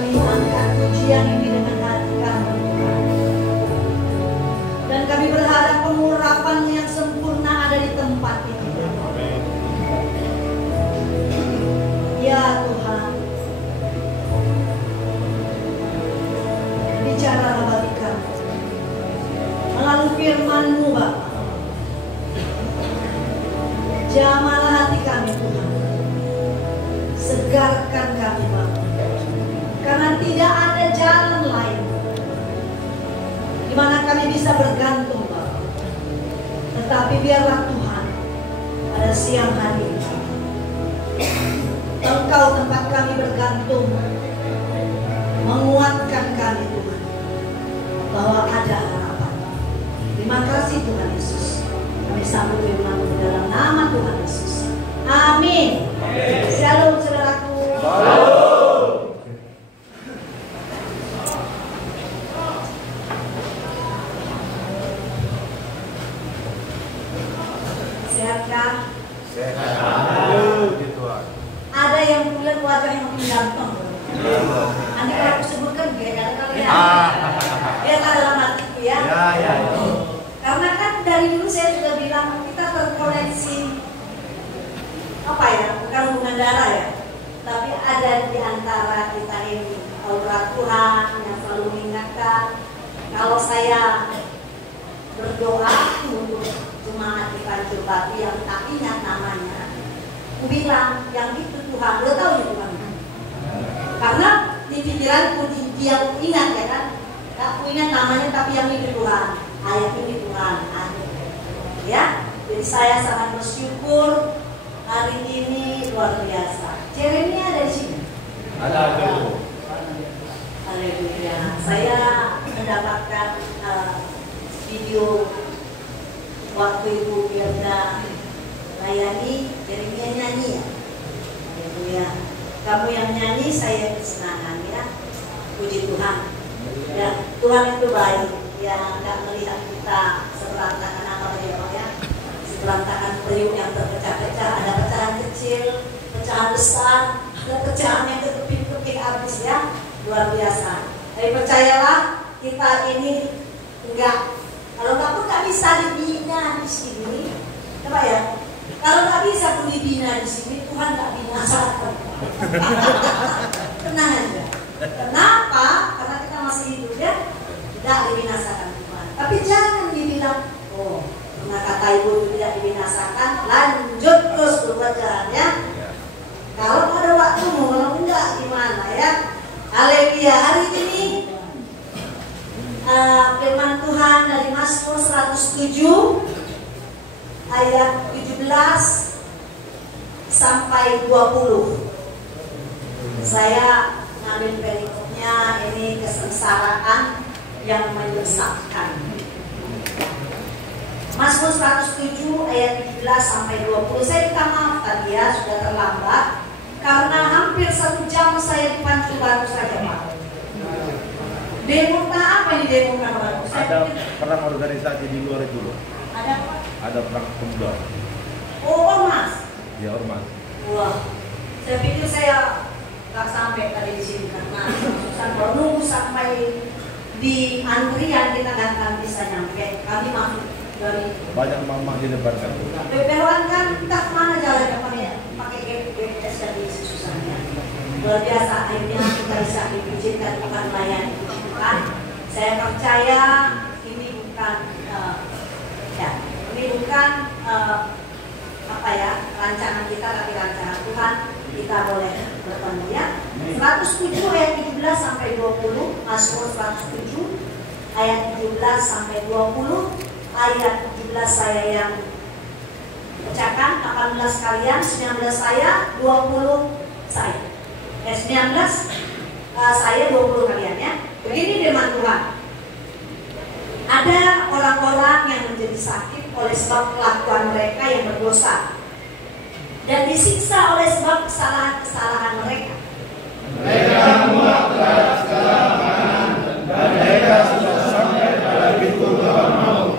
kami angkat pujian ini dengan hati kami, Tuhan. Dan kami berharap pengurapan yang sempurna ada di tempat ini, Tuhan. Ya Tuhan, bicaralah bagi kami melalui firman-Mu, Bapa. Jamahlah hati kami, Tuhan. Segarkan kami, Bapa. Karena tidak ada jalan lain di mana kami bisa bergantung, Bapa. Tetapi biarlah Tuhan pada siang hari ini Engkau tempat kami bergantung, menguatkan kami, Tuhan, bahwa ada harapan. Terima kasih Tuhan Yesus. Kami sambut firman-Mu dalam nama Tuhan Yesus. Amin. Shalom saudaraku. Sehatkah? Sehat. Ada yang melihat wajah yang makin ganteng. Nanti kalau aku sebutkan beda kali ya. Beda dalam hatiku ya. Ya. Karena kan dari dulu saya sudah bilang kita terkoneksi apa ya, bukan hubungan darah ya, tapi ada di antara kita ini aura Tuhan yang selalu mengingatkan. Kalau saya berdoa untuk jemaat di Tanjung Batu yang tak ingat namanya, aku bilang yang itu Tuhan, lo tahu ya Tuhan? Karena di pikiranku dia ingat ya kan, aku ingat namanya tapi yang itu Tuhan, ayat ini Tuhan, ya. Jadi saya sangat bersyukur hari ini luar biasa. Jeremia ada di sini. Ada. Haleluya. Saya mendapatkan video waktu Ibu Firda layani Jeremia nyanyi ya. Haleluya. Kamu yang nyanyi, saya kesenangan ya. Puji Tuhan. Ya, Tuhan itu baik. Ya, nggak melihat kita seberantakan apa ya. Berantakan periuk yang terpecah-pecah, ada pecahan kecil, pecahan besar, ada pecahan yang keping-keping habis ya, luar biasa. Tapi percayalah kita ini kalau nggak pun nggak bisa dibina di sini, apa ya? Kalau nggak bisa pun dibina di sini, Tuhan nggak binasakan. Tenang aja. Kenapa? Karena kita masih hidup ya, tidak dibinasakan Tuhan. Tapi jangan dibilang, oh. Nah kata Ibu tidak dibinasakan, lanjut terus berbuat jalan ya. Kalau ada waktu mau, kalau enggak gimana ya. Haleluya. Hari ini firman Tuhan dari Mazmur 107 ayat 17 sampai 20. Saya ngambil perikopnya, ini kesengsaraan yang menyesatkan. Mazmur 107 ayat 17 sampai 20. Saya minta maaf tadi ya, sudah terlambat karena hampir 1 jam saya di Tanjung Batu saja Pak. Demo apa ini demo Batu? Ada perang organisasi di luar itu loh. Ada apa? Ada perang pemuda. Oh ormas. Ya ormas. Wah, saya pikir saya nggak sampai tadi di sini karena susah kalau nunggu sampai di antrian kita nggak bisa nyampe. Kami masuk dari banyak mama di depan kan. Bebewan kan entah mana jalannya pakai GPS yang diisi susahnya. Luar biasa akhirnya kita bisa diizinkan Tuhan melayani Tuhan. Saya percaya ini bukan rancangan kita tapi rancangan Tuhan. Kita boleh bertemu ya. 107 ayat 17 sampai 20, Mazmur 107 ayat 17 sampai 20. Ayat 17 saya yang bacakan, 18 kalian, 19 saya, 20 saya. 19 saya, 20 kalian ya. Begini firman Tuhan. Ada orang-orang yang menjadi sakit oleh sebab kelakuan mereka yang berdosa dan disiksa oleh sebab kesalahan-kesalahan mereka. Mereka muak terhadap segala makanan dan mereka sudah sampai pada pintu lubang maut.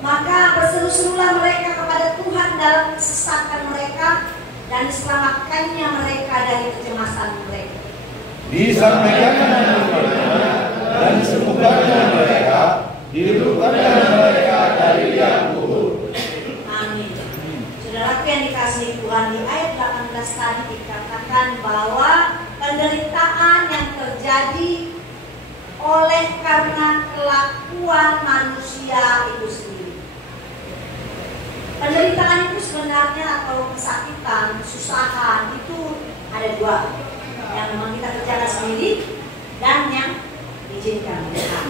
Maka berseru-serulah mereka kepada Tuhan dalam kesesakan mereka dan diselamatkannya mereka dari kecemasan mereka. disampaikan kepadanya, dan disembuhkannya mereka, dihidupkannya mereka dari yang kubur. Amin. Saudaraku yang dikasihi Tuhan, di ayat 18 tadi dikatakan bahwa penderitaan yang terjadi oleh karena kelakuan manusia itu sendiri. Penderitaan itu sebenarnya atau kesakitan, kesusahan itu ada dua, yang memang kita kerjakan sendiri dan yang diizinkan Tuhan.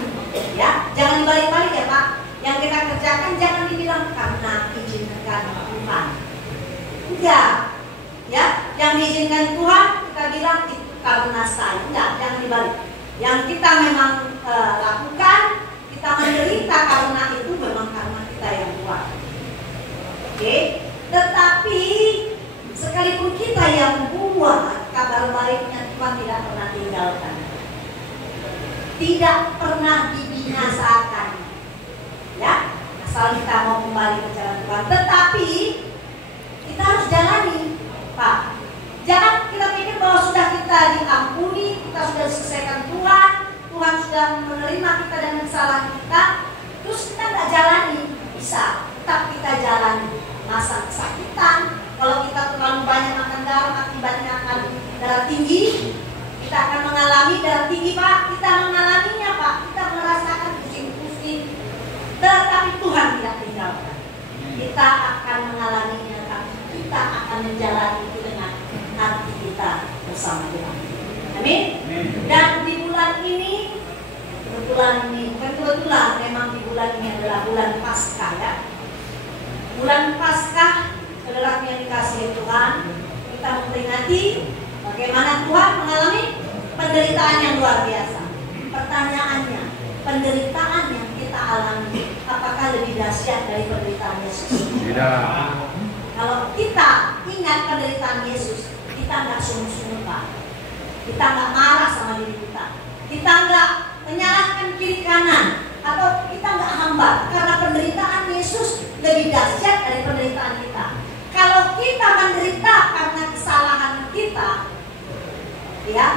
Ya, jangan dibalik-balik ya Pak. Yang kita kerjakan jangan dibilang karena diizinkan Tuhan. Enggak, ya, yang diizinkan Tuhan kita bilang itu karena saya. Enggak, jangan dibalik. Yang kita memang lakukan, kita menderita karena itu memang karena kita yang buat. Oke, tetapi sekalipun kita yang buat, kabar baiknya Tuhan tidak pernah tinggalkan, tidak pernah dibinasakan, ya, asal kita mau kembali ke jalan Tuhan. Tetapi kita harus jalani, Pak. Jangan kita pikir bahwa sudah kita diampuni, kita sudah diselesaikan Tuhan, Tuhan sudah menerima kita dengan kesalahan kita, terus kita nggak jalani, bisa, tetap kita jalani masa kesakitan. Kalau kita terlalu banyak makan garam, akibatnya akan darah tinggi. Kita akan mengalami darah tinggi, Pak. Kita mengalaminya, Pak. Kita merasakan pusing-pusing. Tetapi Tuhan tidak tinggalkan. Kita akan mengalaminya, tapi kita akan menjalani itu dengan hati kita bersama Tuhan. Amin. Dan di bulan ini, kebetulan memang di bulan ini adalah bulan Paskah, ya. Bulan Paskah, saudara yang dikasihi Tuhan, kita memperingati bagaimana Tuhan mengalami penderitaan yang luar biasa. Pertanyaannya, penderitaan yang kita alami, apakah lebih dahsyat dari penderitaan Yesus? Tidak. Kalau kita ingat penderitaan Yesus, kita nggak sungguh-sungguh, Pak. Kita nggak marah sama diri kita. Kita nggak menyalahkan kiri kanan, atau kita nggak hambar, karena penderitaan Yesus lebih dahsyat dari penderitaan kita. Kalau kita menderita karena kesalahan kita, ya,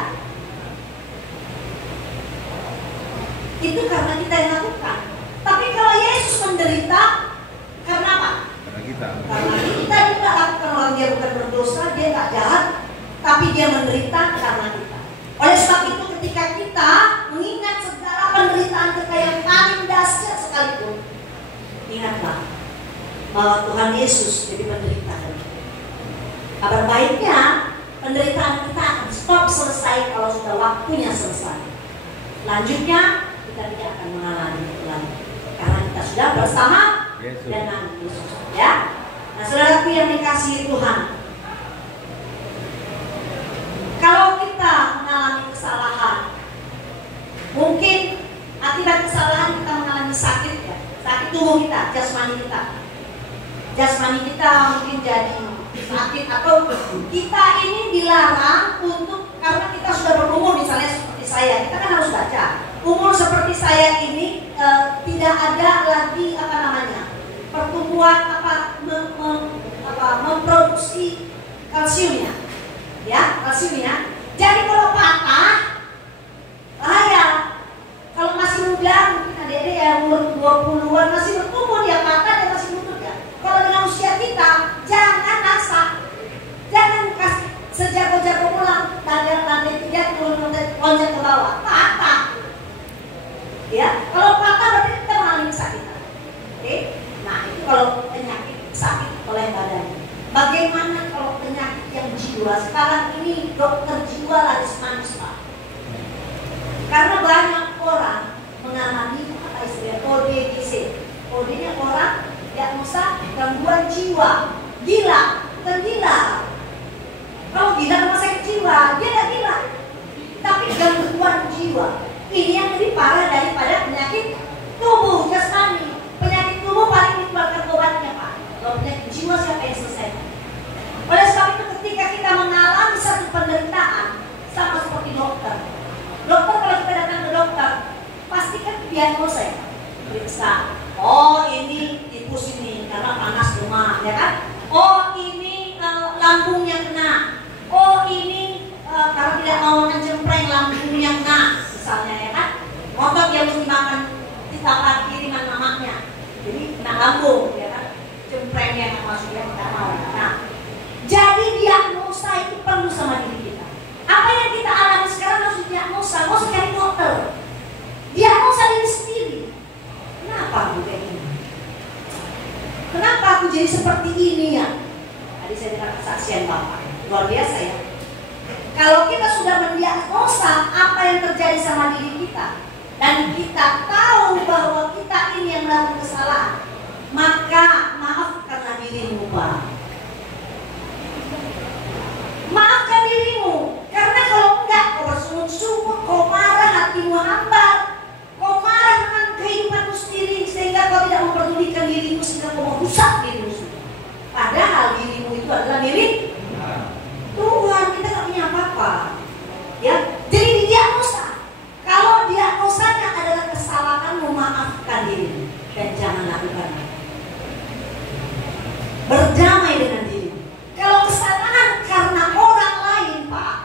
itu karena kita yang lakukan. Tapi kalau Yesus menderita karena apa? Karena kita. Karena kita juga lakukan. Orang dia bukan berdosa, dia nggak jahat, tapi dia menderita karena kita. Oleh sebab itu, ketika kita mengingat segala penderitaan kita yang paling dahsyat sekalipun, ingatlah bahwa Tuhan Yesus jadi penderita. Kabar baiknya, penderitaan kita akan stop selesai kalau sudah waktunya selesai. Selanjutnya, kita tidak akan mengalami itu lagi, karena kita sudah bersama Yesus. dengan Yesus. Ya, nah saudaraku yang dikasihi Tuhan, kalau kita mengalami kesalahan, mungkin akibat kesalahan kita mengalami sakit, ya, sakit tubuh kita, jasmani kita. Jasmani kita mungkin jadi sakit, atau kita ini dilarang untuk, karena kita sudah berumur, misalnya seperti saya, kita kan harus baca. Umur seperti saya ini tidak ada lagi pertumbuhan memproduksi kalsiumnya, ya, kalsiumnya. Jadi kalau patah bahaya. Kalau masih muda, mungkin adik-adik yang umur 20-an masih bertumbuh, dia patah, dia masih lutut, ya. Kalau dengan usia kita, jangan asal, jangan kasih sejago-jago pulang lantai 3 turun loncat ke bawah, patah. Ya, kalau patah berarti kita mengalami kesakitan. Oke, nah itu kalau penyakit sakit oleh badan. Bagaimana kalau penyakit yang jiwa? Sekarang ini dokter jiwa laris-manis, Pak. Karena banyak orang mengalami apa istilahnya ODGC. OD-nya orang diagnosa gangguan jiwa, gila, bukan gila. Kalau gila rumah sakit jiwa, dia nggak gila, tapi gangguan jiwa. Ini yang lebih parah daripada penyakit tubuh jasmani. Penyakit tubuh paling dikeluarkan obatnya, Pak. Kalau penyakit jiwa siapa yang selesaikan? Oleh sebab itu, ketika kita mengalami satu penderitaan, sama seperti dokter. Dokter, kalau kita datang ke dokter, pasti kan diagnosa, ya, periksa. Oh, ini tipus ini karena panas demam, ya kan? Oh, ini lambungnya kena. Oh, ini karena tidak mau makan cempreng jadi nak lambung, ya kan? Cemprengnya nggak masuk, ya nggak mau. Nah, jadi diagnosa itu perlu sama diri kita. Apa yang kita alami sekarang harus diagnosa, nggak usah cari dokter. Diagnosa diri sendiri. Kenapa aku kayak gini? Kenapa aku jadi seperti ini ya? Tadi saya dengar kesaksian Bapak, luar biasa ya. Kalau kita sudah mendiagnosa apa yang terjadi sama diri kita, dan kita tahu bahwa kita ini yang melakukan kesalahan, maka maafkanlah dirimu, Pak. Maafkan dirimu, karena kalau enggak kau bersungut-sungut, kau marah, hatimu hambar, kau marah dengan kehidupanmu sendiri sehingga kau tidak memperdulikan dirimu, sehingga kau merusak dirimu sendiri. Padahal dirimu itu adalah milik Tuhan, kita nggak punya apa-apa. Ya, jadi didiagnosa. Kalau diagnosanya adalah kesalahanmu, maafkan diri dan jangan lakukan. Berdamai dengan diri. Kalau kesalahan karena orang lain, Pak,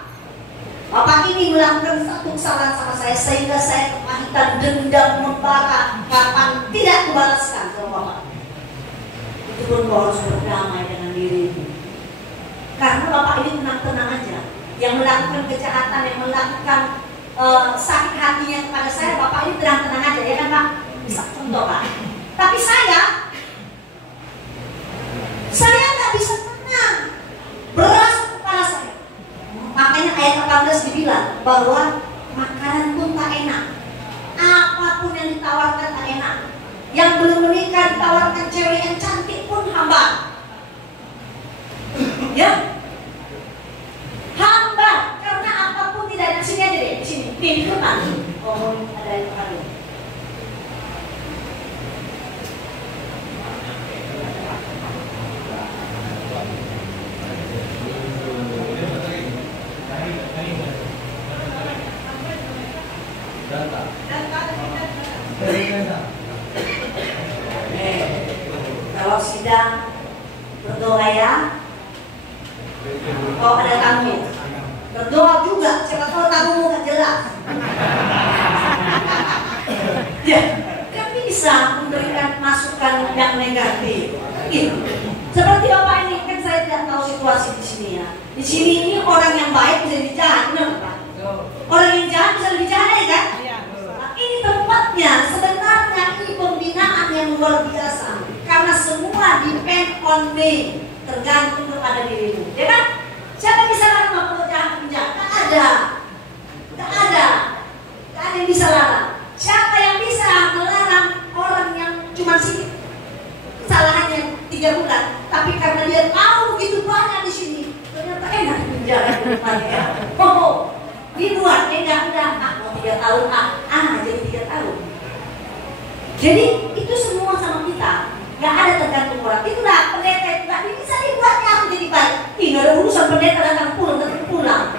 Bapak ini melakukan satu kesalahan sama saya sehingga saya kepahitan, dendam, membara, kapan tidak kubalaskan sama Bapak. Itu pun kau harus berdamai dengan dirimu. Karena Bapak ini tenang-tenang aja. Yang melakukan kejahatan, yang melakukan sakit hatinya kepada saya, Bapak ini tenang-tenang aja, ya kan Pak? Bisa contoh Pak. Tapi saya nggak bisa tenang. Beras kepala saya. Makanya ayat 18 dibilang bahwa makanan pun tak enak. Apapun yang ditawarkan tak enak. Yang belum menikah ditawarkan cewek yang cantik pun hambar. Ya, hambar karena apapun tidak ada. Sini aja deh, di sini. Ini kan. Oh, ada yang baru. Kalau sidang berdoa ya. Oh, ada tamu. Berdoa juga, siapa tahu tamu nggak jelas. Ya, kan bisa memberikan masukan yang negatif. Gitu. Seperti Bapak ini, kan saya tidak tahu situasi di sini ya. Di sini ini orang yang baik bisa lebih jahat, benar Pak? Orang yang jahat bisa lebih jahat ya kan? Nah, ini tempatnya, sebenarnya ini pembinaan yang luar biasa. Karena semua depend on me, tergantung kepada dirimu, ya kan? Siapa bisa larang Bapak jahat penjahat? Tak ada, tak ada yang bisa larang. Siapa yang bisa melarang orang yang cuma sedikit kesalahannya 3 bulan, tapi karena dia tahu begitu banyak di sini, ternyata enak di penjara di depannya. Oh, di luar enggak, mau 3 tahun, jadi 3 tahun. Jadi itu semua sama kita. Gak ada tergantung orang. Itulah pendeta itu gak bisa dibuatnya aku jadi baik. Gak ada urusan pendeta datang pulang.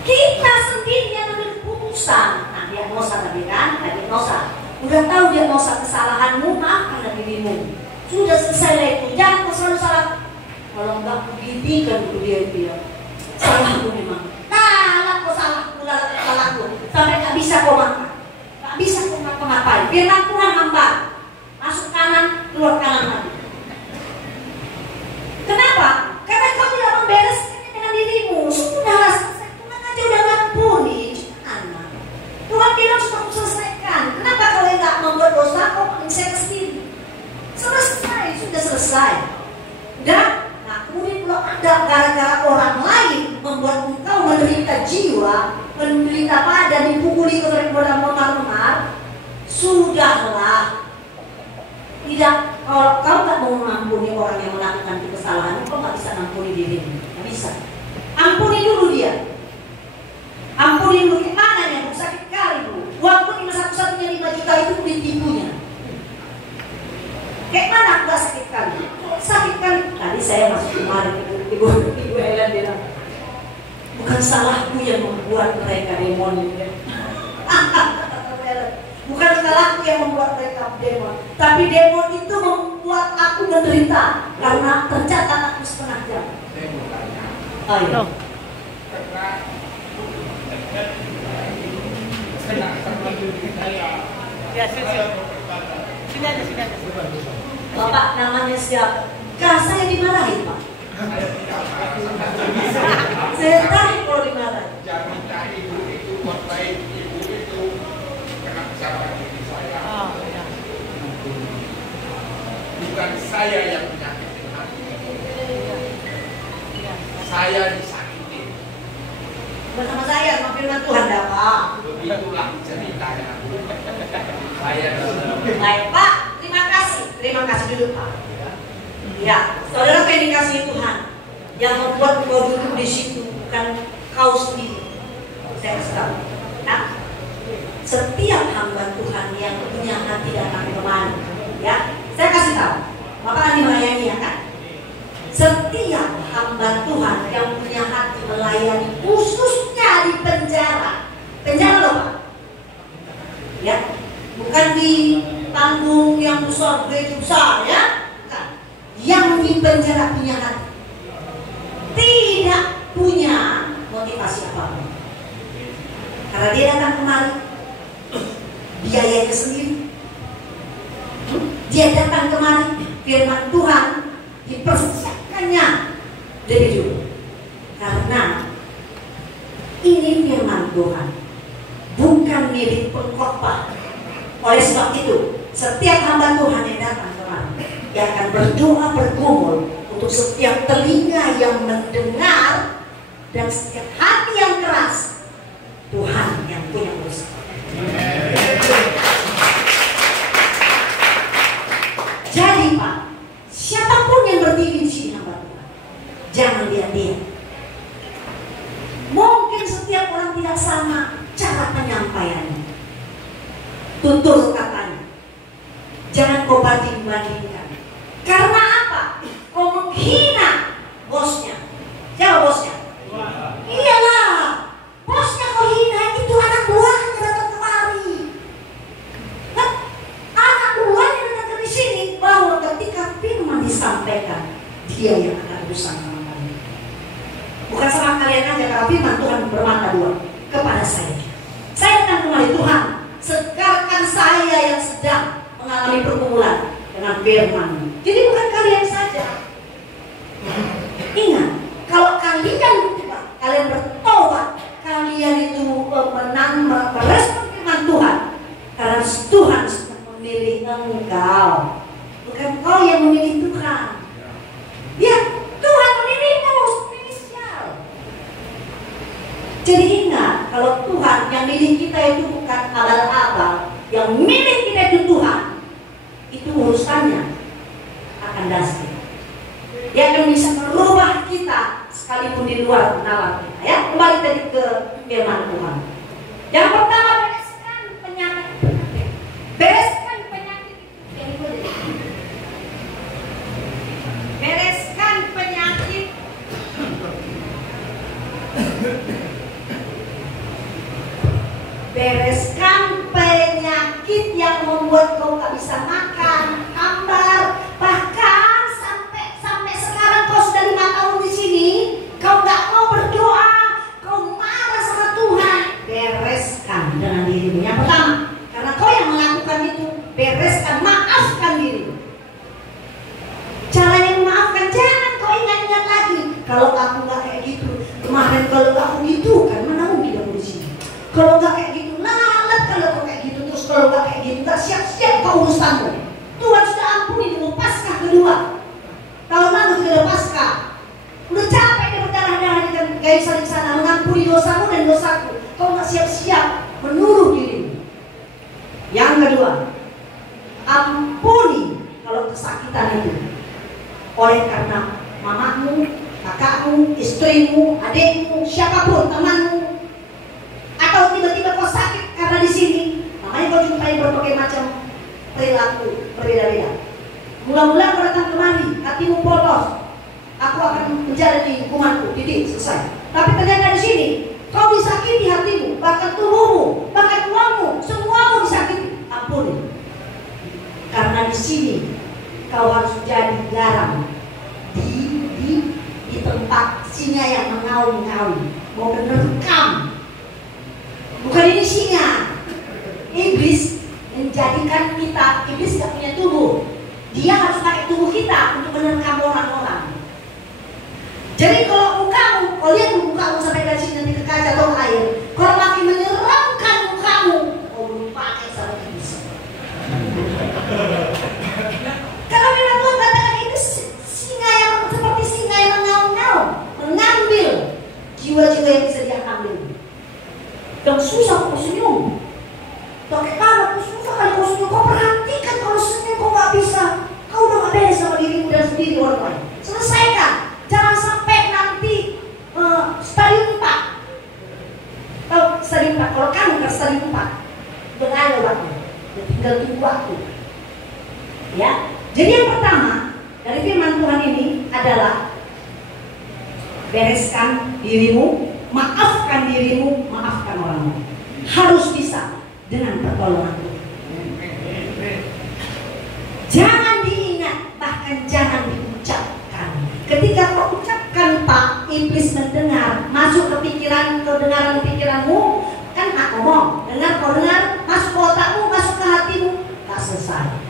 Kita sendiri yang ambil keputusan. Nah, diagnosa tadi kan, diagnosa. Udah tahu diagnosa kesalahanmu, maafkan dirimu. Sudah selesai itu. Jangan selalu salah. Kalau enggak begini kan dia. Salahku memang. Nah, kok salahku. Sampai gak bisa kau makan. Gak bisa kau ngapain. Firman Tuhan hambar. Masuk kanan, keluar kanan lagi. Kenapa? Karena kau tidak membereskannya dengan dirimu. Sudah selesai. Tuhan aja udah ngampuni. Anak. Tuhan bilang sudah selesaikan. Kenapa kau tidak membuat dosa? Kau menyelesaikan sendiri. Selesai, sudah selesai. Dan kemudian kalau ada gara-gara orang lain membuat engkau menderita jiwa, menderita badan, dipukuli oleh benar-benar, sudahlah. Tidak, kalau kau tak mau mengampuni orang yang melakukan kesalahan, kau tak bisa mengampuni dirimu. Tidak bisa. Ampuni dulu dia. Ampuni dulu. Gimana ya? Sakit kali bu. Waktu ini satu-satunya 5 juta itu ditipunya. Kayak mana aku gak sakit kali? Sakit kali. Tadi saya masuk kemarin, Ibu Ellen bilang, bukan salahku yang membuat mereka demon. Bukan salahku yang membuat mereka demon, tapi demon itu membuat aku menderita karena tercatat aku setengah jam. Oh iya. Bapak namanya siapa? Saya dimarahin, Pak. Saya tahu kalau dimarahin. Jangan minta ibu itu buat baik, ibu itu kena kesalahan diri saya. Bukan saya yang menyakiti hati. Saya disakiti. Bersama saya, sama firman Tuhan, dah, Pak. Begitulah ceritanya. Saya Baik, Pak. Terima kasih. Terima kasih dulu, Pak. Ya, saudara yang dikasihi Tuhan, yang membuat kau duduk di situ bukan kau sendiri. Saya kasih tahu. Nah, setiap hamba Tuhan yang punya hati datang kemari, ya, saya kasih tahu. Bapak kan melayani, ya kan? Setiap hamba Tuhan yang punya hati melayani, khususnya di penjara, loh, Pak. Ya, bukan di panggung yang besar, gereja besar, ya. Bukan. Yang di penjara punya hati, tidak punya motivasi apapun, karena dia datang kemari, biayanya sendiri. Dia datang kemari, firman Tuhan dipersiapkannya lebih dulu, karena ini firman Tuhan bukan milik pengkhotbah. Oleh sebab itu, setiap hamba Tuhan yang datang kemari, dia akan berdoa bergumul untuk setiap telinga yang mendengar dan setiap hati yang keras. Tuhan yang punya usaha. Jadi, Pak, siapapun yang berdiri di sini hamba Tuhan, jangan diam-diam. Mungkin setiap orang tidak sama cara penyampaiannya, tutur katanya. Jangan kau banding-bandingkan. Karena apa? Kau menghina bosnya. Siapa bosnya? Iyalah, bosnya kau hina, itu anak buahnya datang kemari. Nah, anak buahnya datang di sini, bahwa ketika firman disampaikan, dia yang akan berusaha sama kalian. Bukan sama kalian aja, karena firman Tuhan bermata dua kepada saya. Saya datang kemari, Tuhan, segarkan saya yang sedang mengalami pergumulan dengan firman. Jadi bukan kalian saja. Ingat, kalau kalian bertobat, kalian itu merespon firman Tuhan, karena Tuhan sedang memilih engkau, bukan kau yang memilih Tuhan. Ya, Tuhan memilihmu spesial. Jadi ingat, kalau Tuhan yang milih kita itu bukan abal-abal, yang milih kita itu Tuhan, itu urusannya akan dahsyat. Dia akan bisa merubah kita sekalipun di luar nalar kita. Ya, kembali tadi ke firman Tuhan. Yang pertama, bereskan penyakit. Bereskan penyakit. Bereskan penyakit. Bereskan penyakit yang membuat kau tak bisa makan, hambar, bahkan sampai sekarang kau sudah 5 tahun di sini, kau nggak mau berdoa, kau marah sama Tuhan. Bereskan dengan dirimu. Yang pertama, karena kau yang melakukan itu, bereskan, maafkan dirimu. Caranya memaafkan, jangan kau ingat-ingat lagi. Kalau aku nggak kayak gitu, kemarin kalau aku gitu kan, mana mungkin aku di sini. Kalau nggak kayak gitu, lalat kalau kau kayak gitu, terus kalau nggak kayak gitu, nggak siap-siap kau urusanmu. Tuhan sudah ampuni dulu Paskah kedua. Tahun lalu sudah ada Paskah. Udah capek dia berdarah-darah di Kaisar di sana, mengampuni dosamu dan dosaku. Kau nggak siap-siap menuruh dirimu. Yang kedua, ampuni kalau kesakitan itu oleh karena mamamu, kakakmu, istrimu, adikmu, siapapun, temanmu. Atau tiba-tiba kau sakit karena di sini, namanya kau jumpai berbagai macam perilaku berbeda-beda. Mula-mula kau datang kemari, hatimu polos, aku akan menjalani hukumanku, jadi selesai. Tapi ternyata di sini, kau disakiti hatimu, bahkan tubuhmu, bahkan uangmu, semuamu disakiti. Ampuni. Karena di sini kau harus jadi garam di tempat singa yang mengaum-ngaum, mau menerkam. Bukan ini singa. Iblis menjadikan kita, iblis gak punya Yang susah kau senyum. Pakai mana kau susah kan kau senyum. Kau perhatikan kalau senyum kau nggak bisa. Kau udah nggak beres sama dirimu dan sendiri orang lain. Selesaikan. Jangan sampai nanti stadium 4. Tahu stadium 4. Kalau kamu ke stadium 4, udah nggak ada waktu. Udah tinggal tunggu waktu. Ya. Jadi yang pertama dari firman Tuhan ini adalah bereskan dirimu, maafkan dirimu, maafkan orang lain. Harus bisa dengan pertolongan Tuhan. Jangan diingat, bahkan jangan diucapkan. Ketika kau ucapkan Pak, iblis mendengar, masuk ke pikiran, kedengaran pikiranmu, kan tak ngomong, dengar kau dengar, masuk ke otakmu, masuk ke hatimu, tak selesai.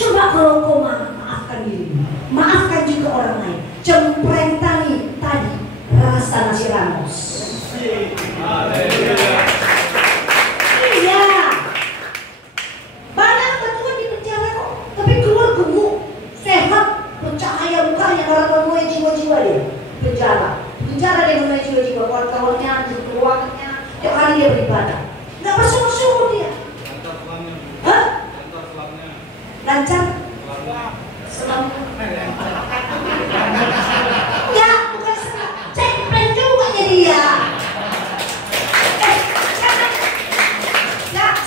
Coba kalau kau maafkan dirimu, maafkan juga orang lain. Cemprentani tadi rasa nasi rames. Iya. Banyak betul di penjara kok, tapi keluar gemuk, sehat, bercahaya mukanya, orang menuai jiwa-jiwa dia. Penjara dia menuai jiwa-jiwa, kawan-kawannya, keluarganya, tiap hari dia beribadah. Nggak bersyukur dia. Hah? Lancar? Selam. Enggak, bukan selam. Cempen juga jadi ya.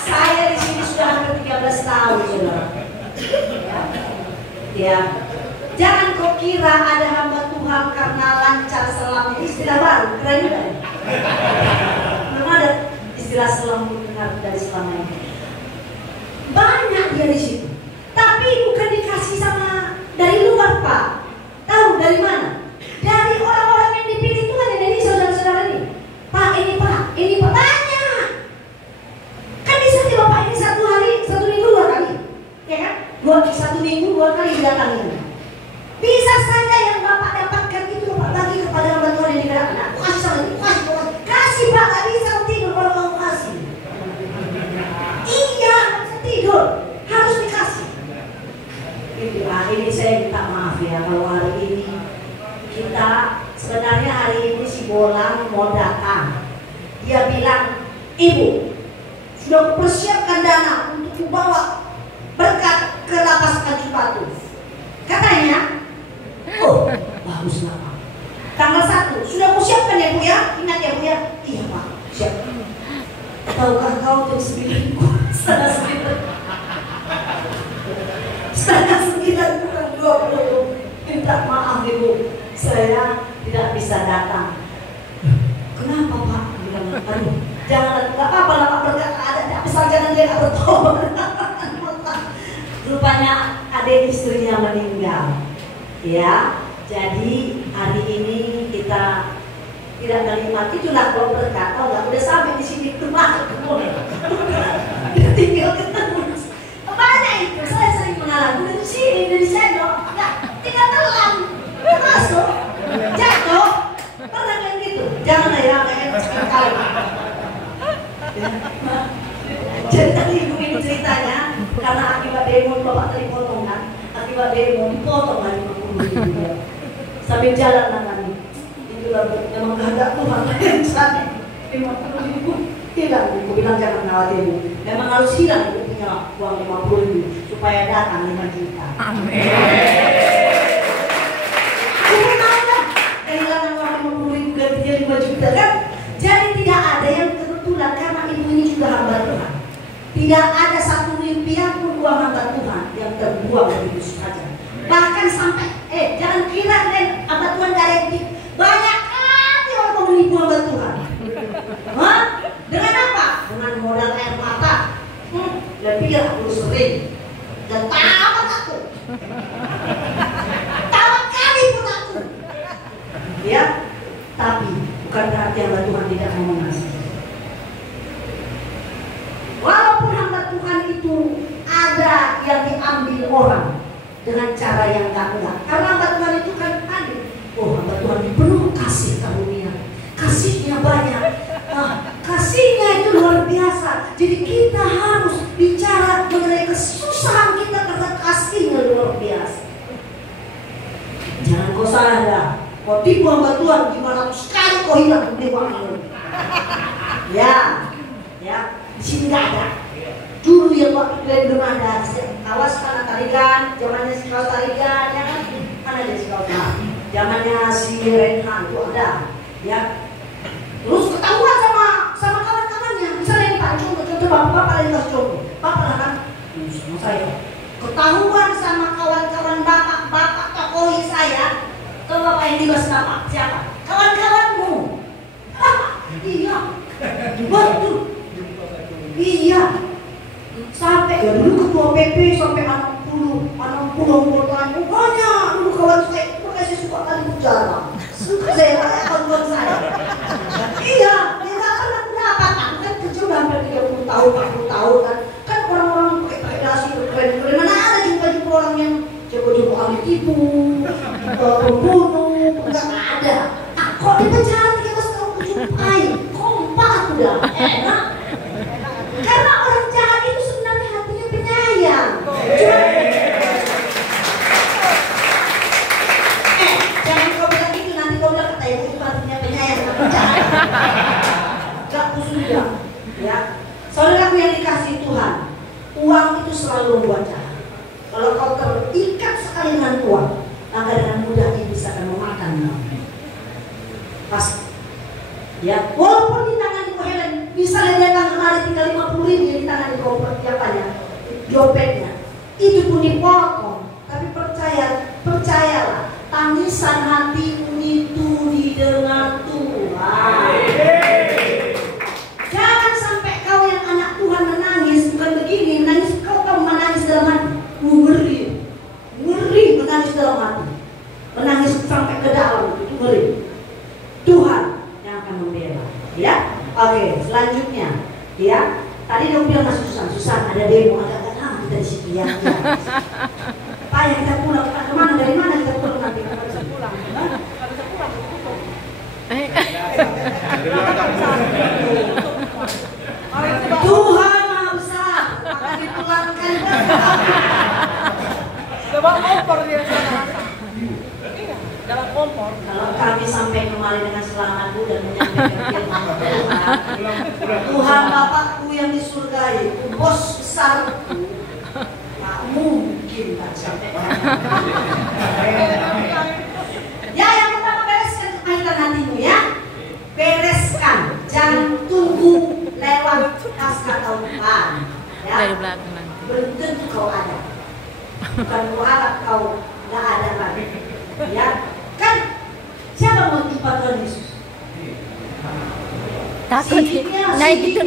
Saya di sini sudah hampir 13 tahun, saudara. Ya. Jangan kau kira ada hamba Tuhan karena lancar selam. Ini istilah baru, keren juga. Belum ada istilah selam dari selama ini. Banyak dia di situ. Tapi bukan dikasih sama dari luar, Pak. Tahu dari mana? Dari orang-orang yang dipilih Tuhan ini, saudara-saudara ini. Pak, ini banyak. Kan bisa sih Bapak ini satu minggu 2 kali, ya kan? 1 minggu 2 kali didatangi. Bisa saja yang Bapak dapatkan itu Bapak bagi kepada hamba Tuhan yang digerakkan. Aku kasih sama itu, kasih Pak, gak bisa tidur kalau kamu kasih. Iya, gak bisa tidur, harus dikasih. Ini saya minta maaf ya kalau hari ini kita sebenarnya hari ini si Bolang mau datang. Dia bilang, Ibu, sudah persiapkan dana untuk membawa berkat ke lapas Tanjung Batu. Katanya, oh bagus lah Pak. Tanggal 1 sudah siapkan ya Bu ya. Ingat ya Bu ya. Iya Pak, siap. Tahukah kau jam 9 setengah 9 kurang 20. Minta maaf Ibu, saya tidak bisa datang. Kenapa Pak? Bilang, aduh, jangan, nggak apa-apa lah Pak, berkat ada, asal jangan dia nggak bertobat. Rupanya adik istrinya meninggal, ya. Jadi hari ini kita tidak menikmat itulah kalau berkat. Oh nggak udah sampai di sini rumah tinggal ketemu. Banyak itu, saya sering mengalami dari sini, dari sana, nggak tinggal telan, masuk, jatuh, pernah kayak gitu. Jangan ya, kayak sekali. Jadi tadi ibu ini ceritanya karena akibat demo bapak tadi potong kan, akibat demo dipotong lagi 50.000 sambil jalan nanti. Itulah memang kehendak Tuhan yang sana 50.000 hilang. Ibu bilang jangan khawatir, memang harus hilang ibu punya uang 50.000 supaya datang 5 juta. Amin. Ibu tahu kan kehilangan uang 50.000 gantinya 5 juta kan? Jadi tidak ada yang kebetulan karena ibu ini juga hamba Tuhan. Tidak ada satu rupiah pun uang hamba Tuhan yang terbuang begitu saja. Bahkan sampai, jangan kira hamba Tuhan gak ada yang banyak kali orang mau menipu hamba Tuhan. Hah? Dengan apa? Dengan modal air mata. Lebih aku sering. Dan tamat aku. Tamat kali pun aku. Ya, tapi bukan berarti hamba Tuhan tidak mau mengasihi. Walaupun hamba Tuhan itu ada yang diambil orang dengan cara yang gak benar. Karena hamba Tuhan itu kan adil. Oh hamba Tuhan penuh kasih karunia. Kasihnya banyak. Kasihnya itu luar biasa. Jadi kita harus bicara mengenai kesusahan kita karena kasihnya luar biasa. Jangan kau salah. Kau tipu hamba Tuhan 500 kali kau hilang di uang ini. Ya, ya, di sini nggak ada. Dulu yang waktu kalian belum ada, awas kan tarigan, zamannya si kau tarigan, ya kan? Kan ada si kau zamannya si Renhan itu ada, ya. Terus ketahuan sama kawan-kawannya, misalnya ini Pak contoh bapak lintas contoh, bapak lah kan, sama saya. Ketahuan sama kawan-kawan bapak tokohi saya, tahu bapak yang dibahas bapak siapa? Kawan-kawanmu. Iya, betul. Iya. Sampai ya dulu ketua PP sampai 60 anggota banyak dulu kawan saya. Makanya saya suka kali bicara. Suka saya kawan saya. Iya, ya nggak pernah berapa kan kerja udah hampir 30 tahun, 40 tahun kan. Kan orang-orang pakai dasi keren-keren. Mana ada jumpa orang yang jago-jago ahli tipu, pembunuh, nggak ada. Kok dipecat ya mas tahu kejumpai, kompak udah enak. Karena orang jahat itu sebenarnya hatinya penyayang. Jangan kau bilang gitu nanti kau bilang kata ibu itu hatinya penyayang tapi jahat. Gak sudah, ya. Saudaraku yang dikasih Tuhan, uang itu selalu membuat jahat. Kalau kau terikat sekali dengan uang, maka dengan mudahnya bisa akan memakan. Pasti. Ya, walaupun di tangan Ibu Helen, misalnya dia datang kemari tinggal 50.000 di tangan Ibu dompetnya, itu pun dipotong. Tapi percayalah, tangisan hatimu itu didengar Tuhan. Jangan sampai kau yang anak Tuhan menangis, bukan begini, menangis kau menangis dalam hati, ngeri menangis dalam hati, menangis sampai ke dalam itu ngeri. Tuhan membela, ya. Oke, selanjutnya, ya. Tadi dong bilang masih susah ada demo agak lama kita di situ ya. Pak ya kita pulang, kemana dari mana kita pulang nanti? Kita bisa pulang, Tuhan Maha Besar, akan dipulangkan. Coba kompor dia sana. Dalam kompor. Kalau kami sampai kembali dengan selamat dan menyampaikan firman Tuhan, Tuhan Bapakku yang di surga itu bos besarku, tak mungkin tak sampai. Ya, yang pertama bereskan kemahiran hatimu ya, bereskan, jangan tunggu lewat pasca tahun depan. Ya, belum tentu kau ada, bukan kau harap kau nggak ada lagi. Ya, kan siapa mau jumpa Tuhan Yesus? Takut naik itu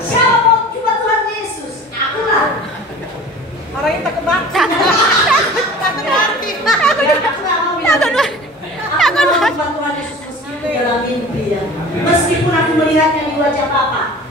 siapa mau jumpa Tuhan Yesus? Aku lah. Orangnya takut banget. Takut mati. Aku mau jumpa Tuhan Yesus meskipun dalam mimpi ya. Meskipun aku melihatnya di wajah Bapa.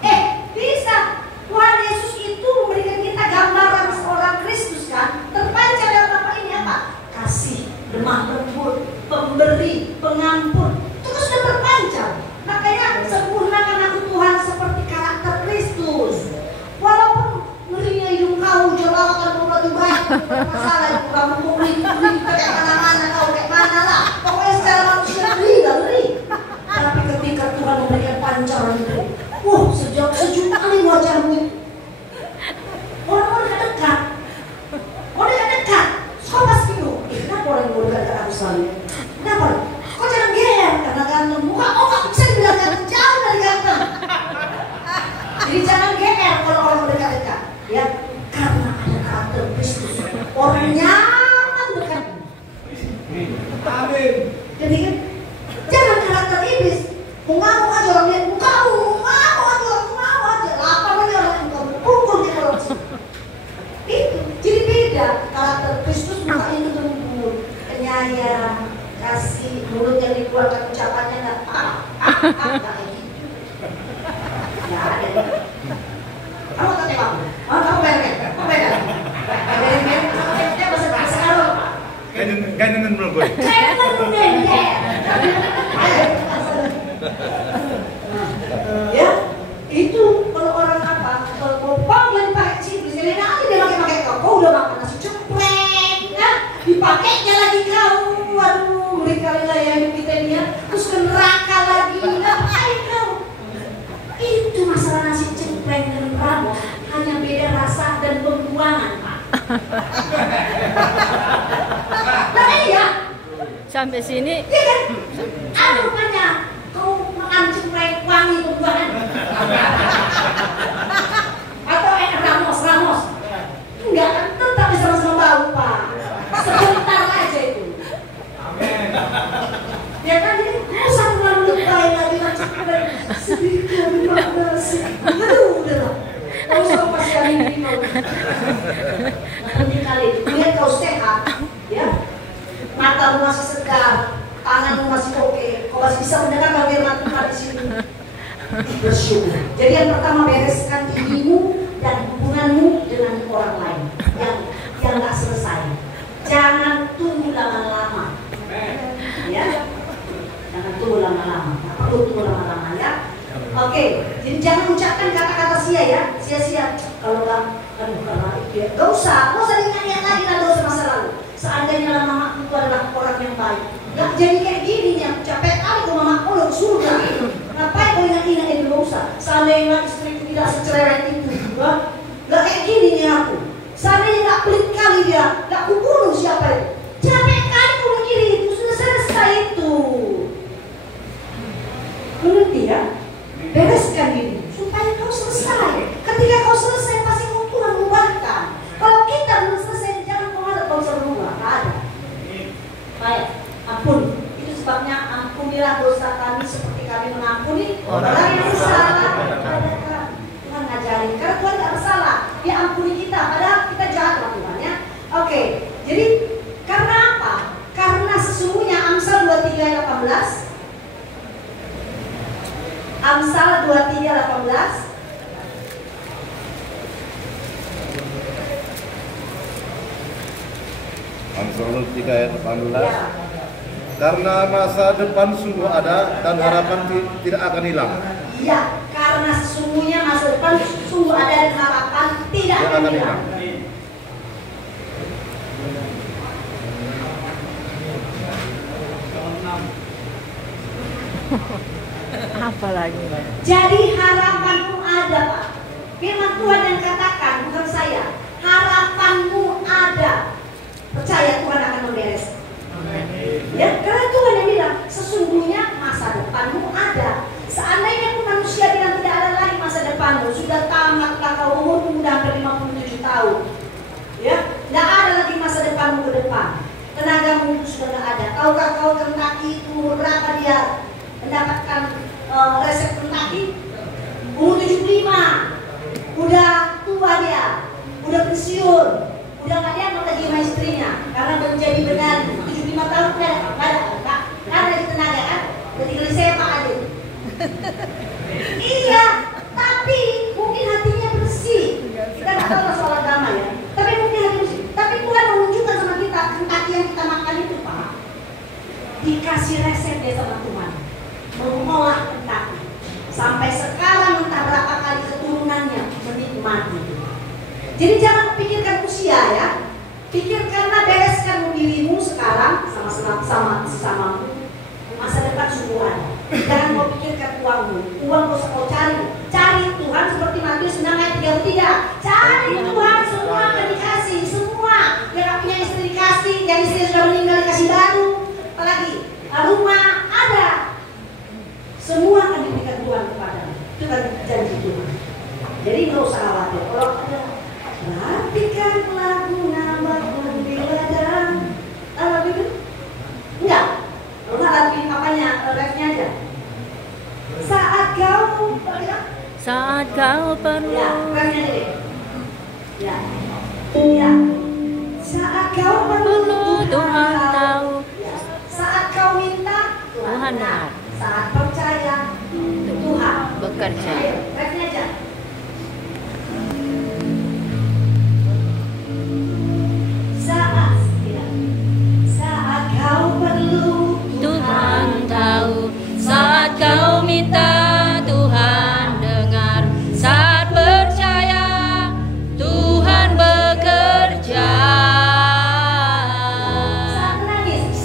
Bisa. Tuhan Yesus itu memberikan kita gambaran seorang Kristus kan? Terpancar dalam Bapa ini apa? Kasih, lemah lembut, pemberi, pengampun, terus sudah terpancar. Makanya sempurnakan aku Tuhan seperti karakter Kristus. Walaupun ngerinya hidung kau, jabatan kau batu baik, masalah itu kamu ngeri kayak mana-mana kau kayak mana lah. Pokoknya secara manusia ngeri. Tapi ketika Tuhan memberikan pancaran itu, sejuk kali wajahmu itu. Orang-orang dekat. Kau pasti lu, kenapa orang yang dekat ke aku selalu? Kenapa? Kau jangan GR karena ganteng. Muka kau gak bisa dibilang ganteng, jauh dari ganteng. Jadi jangan GR kalau orang dekat-dekat. Ya, karena ada karakter Kristus. Orang nyaman dekat. Amin. Jadi kan, jangan karakter iblis. Mengamuk aja orang lihat mukamu, mau aja. Lapar aja orang yang kamu pukul di korupsi. Itu, jadi beda. Karakter Kristus mukanya itu lembut, penyayang, kasih, mulut yang dikeluarkan ucapannya nggak kayak gitu. Nggak ada. Kamu tak tengok, kamu bayar, dia bahasa kalau Ganyan belum gue. Ya, itu kalau orang apa? Kalau bang lagi pakai cincin, jadi nanti dia pakai kau udah makan nasi ceplek, kan? Dipakainya lagi kau, waduh, berkali lah ya hidup kita ini ya, terus ke neraka lagi, kan? Nah iya. Sampai sini. Iya kan? Rupanya kau makan cemreng wangi buah-buahan. Atau Ramos. Enggak kan tetap sama-sama bau Pak. Sebentar aja itu. Amin. Ya kan ini usah terlalu lebay lagi macam sedikit makasih. Aduh udah lah. Kau usah pasti hari ini mau. Nanti kali lihat kau sehat, ya. Matamu masih segar, tanganmu masih oke, kau masih bisa mendengar firman Tuhan di sini. Bersyukur. Jadi yang pertama bereskan dirimu dan hubunganmu dengan orang lain yang nggak selesai. Jangan tunggu lama-lama. Ya, jangan tunggu lama-lama. Nggak perlu tunggu lama-lama ya. Oke, jadi jangan ucapkan kata-kata sia-sia. Kalau nggak, nggak usah diingat-ingat lagi lah dosa masa lalu. Seandainya mama itu adalah orang yang baik, nggak jadi kayak gini nih. Capek kali kalau mama kalau surga. Ngapain kau ingat-ingat itu dosa? Seandainya istriku tidak secerewet itu, nggak kayak gini nih aku. Seandainya nggak pelit kali dia, nggak kubunuh siapa itu. Capek kali kau mikir itu, sudah selesai itu. Mengerti ya? Bereskan diri supaya kau selesai. Ketika kau selesai pasti Tuhan mengubahkan. Kalau kita belum selesai, jangan kau ada kau bisa berubah. Tidak ada. Baik, ampun. Itu sebabnya ampunilah dosa kami seperti kami mengampuni orang yang bersalah kepada kami. Tuhan ngajarin karena Tuhan tidak bersalah, Dia ampuni kita. Padahal kita jahat lah Tuhan ya. Oke, jadi karena apa? Karena sesungguhnya Amsal 23:18. Amsal 23:18. Amsal 3 ayat 18. Ya. Karena masa depan sungguh ada dan harapan tidak akan hilang. Iya, karena sesungguhnya masa depan sungguh ada dan harapan tidak akan hilang. Apa lagi? Jadi harapanmu ada Pak. Firman Tuhan yang katakan, bukan saya. Harapanmu ada. Percaya Tuhan akan membereskan. Ya, karena Tuhan yang bilang sesungguhnya masa depanmu ada. Seandainya pun manusia bilang tidak ada lagi masa depanmu, sudah tamatlah kau, umurmu udah hampir 57 tahun. Ya, tidak ada lagi masa depanmu ke depan. Tenagamu itu sudah tidak ada. Tahukah kau Kentucky itu umur berapa dia mendapatkan resep Kentucky? Umur 75. Udah tua dia, udah pensiun. Udah nggak dianggap lagi sama istrinya karena menjadi benar 75 tahun karena di tenaga kan jadi kali sepak aja. Iya, tapi mungkin hatinya bersih. Kita nggak tahu soal agama ya, tapi mungkin hati bersih. Tapi Tuhan menunjukkan sama kita Kentucky yang kita makan itu Pak, dikasih resep dia sama Tuhan mengolah Kentucky sampai sekarang entah berapa kali keturunannya menikmati. Jadi jangan pikirkan usia ya, pikirkanlah bereskan dirimu sekarang sama masa depan sungguh ada. Jangan mau pikirkan uangmu, uang gak usah kau cari Tuhan seperti Matius 6 ayat 33. Cari Tuhan, semua akan dikasih, semua yang punya istri dikasih, yang istri sudah meninggal dikasih baru, apalagi rumah ada, semua akan diberikan Tuhan kepadamu. Itu kan janji Tuhan. Jadi nggak usah khawatir. Kalau ada perhatikan lagu namaku di ladang. Lagu itu? Enggak. Kalau nggak lagu apanya, refnya aja. Saat kau perlu. Ya, refnya aja deh. Ya. Ya. Saat kau perlu Tuhan tahu. Ya. Saat kau minta Tuhan dengar. Saat percaya Tuhan Bekerja. Ayo, refnya aja. Saat kau perlu Tuhan tahu. Saat kau minta Tuhan dengar. Saat percaya Tuhan bekerja.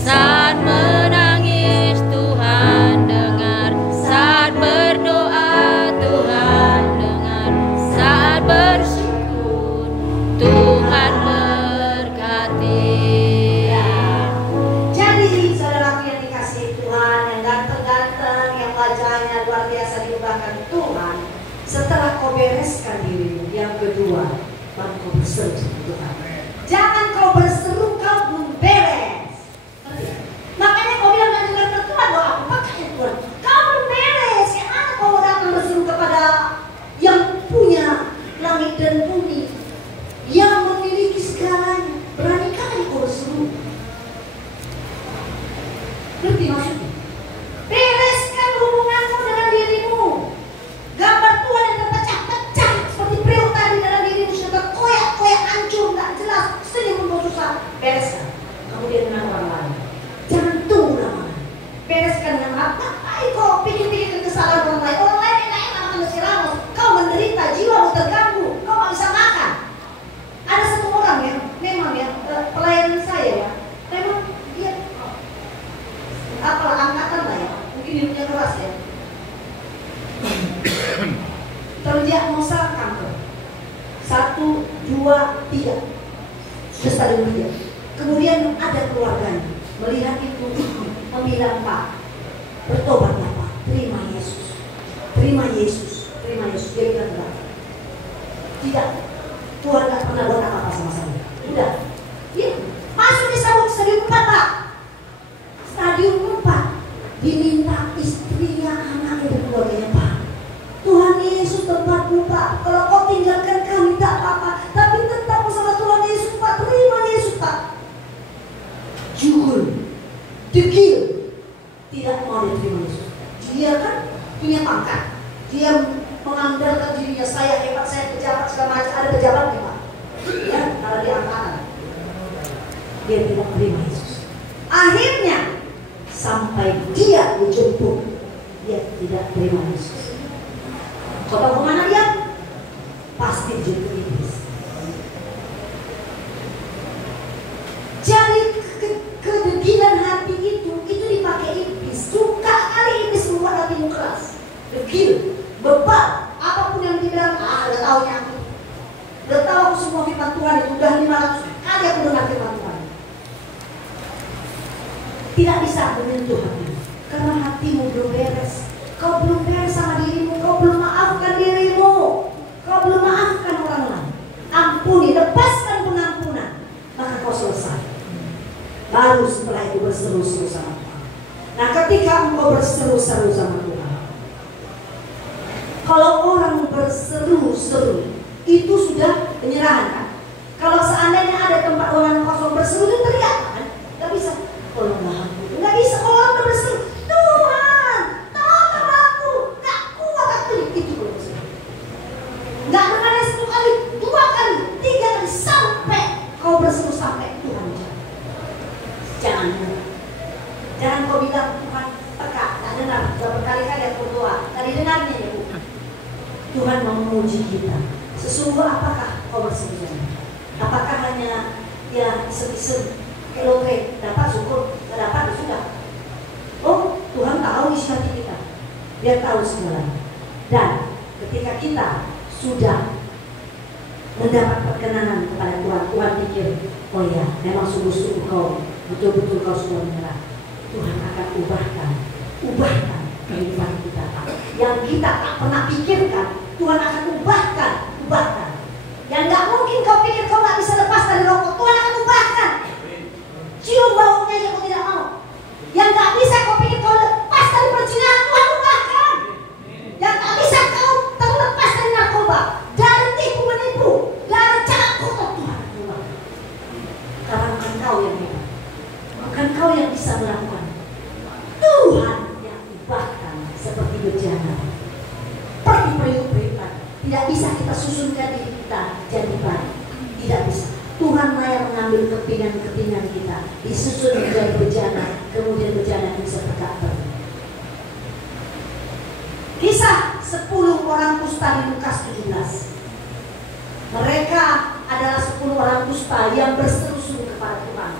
Saat menangis Tuhan dengar. Saat berdoa Tuhan luar biasa diubahkan Tuhan. Setelah kau bereskan dirimu, yang kedua, baru kau berseru sama Tuhan. Jangan kau berseru kau belum beres. Makanya kau bilang gak dengar Tuhan, loh aku pakai Tuhan. Kau belum beres. Kenapa kau datang berseru kepada yang punya langit dan bumi, yang memiliki segalanya? Beranikah kau berseru? Ngerti maksudnya? Bereskan hubunganmu dengan dirimu. Gambar Tuhan yang terpecah-pecah seperti priuk tadi dalam dirimu, sudah terkoyak-koyak, hancur, gak jelas, sedih membuat susah. Bereskan. Kemudian dengan orang lain. Jangan tunggu lama. Bereskan dengan apa? Kau pikir-pikir kesalahan orang lain. Orang lain enak-enak makan nasi rames. Kau menderita, jiwamu terganggu. Kau gak bisa makan. Ada satu orang yang memang ya, pelayan saya ya, memang dia apalah angkatan lah ya, mungkin hidupnya keras ya. Terdiagnosa kanker 1, 2, 3, sudah stadium 3. Kemudian ada keluarganya melihat itu, membilang, Pak, bertobatlah Pak, terima Yesus, terima Yesus, terima Yesus. Dia bilang enggak, tidak, Tuhan gak pernah buat apa-apa sama saya. Udah, ya, masuk di stadium 4 Pak. Stadium 4 diminta istrinya, anaknya dan keluarganya, Pak, Tuhan Yesus tempatmu Pak, kalau kau tinggalkan kami tak apa-apa, tapi tetap bersama Tuhan Yesus Pak, terima Yesus Pak. Jugul, degil, tidak mau diterima Yesus. Dia kan punya pangkat, dia mengandalkan dirinya, saya hebat, saya pejabat segala macam, ada pejabat nih Pak, ya, kalau di angkatan. Dia tidak terima Yesus. Akhirnya sampai dia dijemput, dia tidak terima Yesus. Kau tahu kemana dia? Pasti dijemput iblis. Jadi kedegilan hati itu dipakai iblis. Suka kali iblis membuat hatimu keras, degil, bebal, apapun yang dibilang, udah tahu aku. Udah tahu aku semua firman Tuhan itu, udah 500 kali aku dengar firman Tuhan. Tidak bisa menyentuh hati, karena hatimu belum beres. Kau belum beres sama dirimu, kau belum maafkan dirimu, kau belum maafkan orang lain. Ampuni, lepaskan pengampunan, maka kau selesai. Baru setelah itu berseru-seru sama Tuhan. Nah, ketika engkau berseru-seru sama Tuhan, kalau orang berseru-seru itu sudah penyerahan kan? Kalau seandainya ada tempat orang kosong berseru itu teriak kan? Gak bisa. Tolonglah aku, nggak bisa. Orang berseru, Tuhan, tolong aku, nggak kuat aku. Itu kalau berseru, nggak dengarnya 1 kali, 2 kali, 3 kali, sampai kau berseru sampai Tuhan. Jangan dengar, jangan kau bilang Tuhan peka, nggak dengar. Sudah berkali-kali aku berdoa, tadi dengarnya ya Bu. Tuhan mau menguji kita. Sesungguh apakah kau berseru? Apakah hanya ya iseng-iseng? Kalau dapat syukur, nggak dapat ya sudah. Oh, Tuhan tahu isi hati kita, Dia tahu segalanya. Dan ketika kita sudah mendapat perkenanan kepada Tuhan, Tuhan pikir, oh ya, memang sungguh-sungguh kau betul-betul kau sudah menyerah. Tuhan akan ubahkan kehidupan kita. Yang kita tak pernah pikirkan, Tuhan akan ubahkan. Yang nggak mungkin kau pikir kau nggak bisa lepas dari rokok, Tuhan akan ubahkan. Cium baunya yang kau tidak mau. Yang tak bisa kau pikir kau lepas dari perzinahan, Tuhan ubahkan. Yang tak bisa kau terlepas dari narkoba, dari tipu menipu, dari cara kotor, Tuhan ubahkan. Karena bukan kau yang hebat, bukan kau yang bisa melakukan. Tuhan yang ubahkan seperti bejana, seperti periuk-periukan. Tidak bisa kita susunkan diri kita jadi baik, tidak bisa. Tuhan yang mengambil kepingan-kepingan kita, disusun menjadi bejana, kemudian bejana bisa berkata. Kisah 10 orang kusta di Lukas 17. Mereka adalah 10 orang kusta yang berseru-seru kepada Tuhan.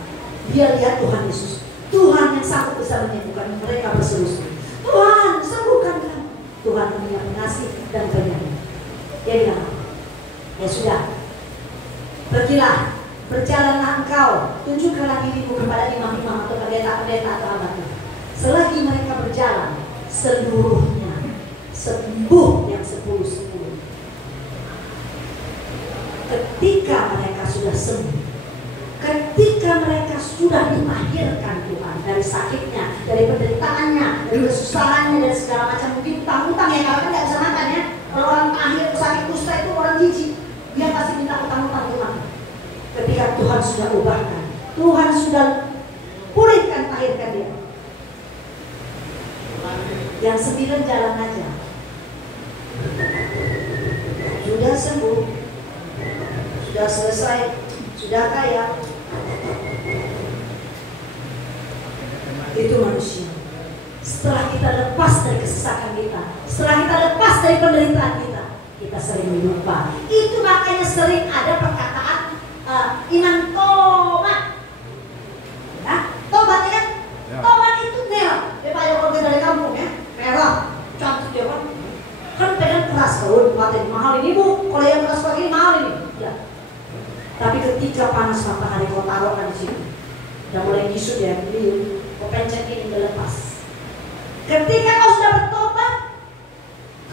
Dia lihat Tuhan Yesus, Tuhan yang sanggup bisa menyembuhkan. Mereka berseru-seru, Tuhan sembuhkan kami. Tuhan punya pengasih dan penyayang. Dia bilang, ya sudah, pergilah, berjalanlah engkau, tunjukkanlah dirimu kepada imam-imam atau pendeta-pendeta atau abad. Selagi mereka berjalan, seluruhnya sembuh yang 10-10. Ketika mereka sudah sembuh, ketika mereka sudah dilahirkan Tuhan dari sakitnya, dari penderitaannya, dari kesusahannya, dari segala macam mungkin utang-utang ya, karena kan nggak bisa makan ya. Kalau orang akhir sakit kusta itu orang jijik, dia pasti minta utang-utang Tuhan. Ketika Tuhan sudah ubahkan, Tuhan sudah pulihkan, lahirkan dia. Yang 9 jalan aja, sudah sembuh, sudah selesai, sudah kaya. Itu manusia. Setelah kita lepas dari kesesakan kita, setelah kita lepas dari penderitaan kita, kita sering lupa. Itu makanya sering ada perkataan iman tomat. Nah, tobat ya kan? Ya. Tomat itu merah. Dia Pak Yoko dari kampung ya, merah, cantik dia kan. Kan pegang keras, kalau buatin mahal ini bu, kalau yang keras begini mahal ini. Ya. Tapi ketika panas matahari kau taruhkan di sini, udah mulai kisut ya, beliau, kau pencet ini udah lepas. Ketika kau sudah bertobat,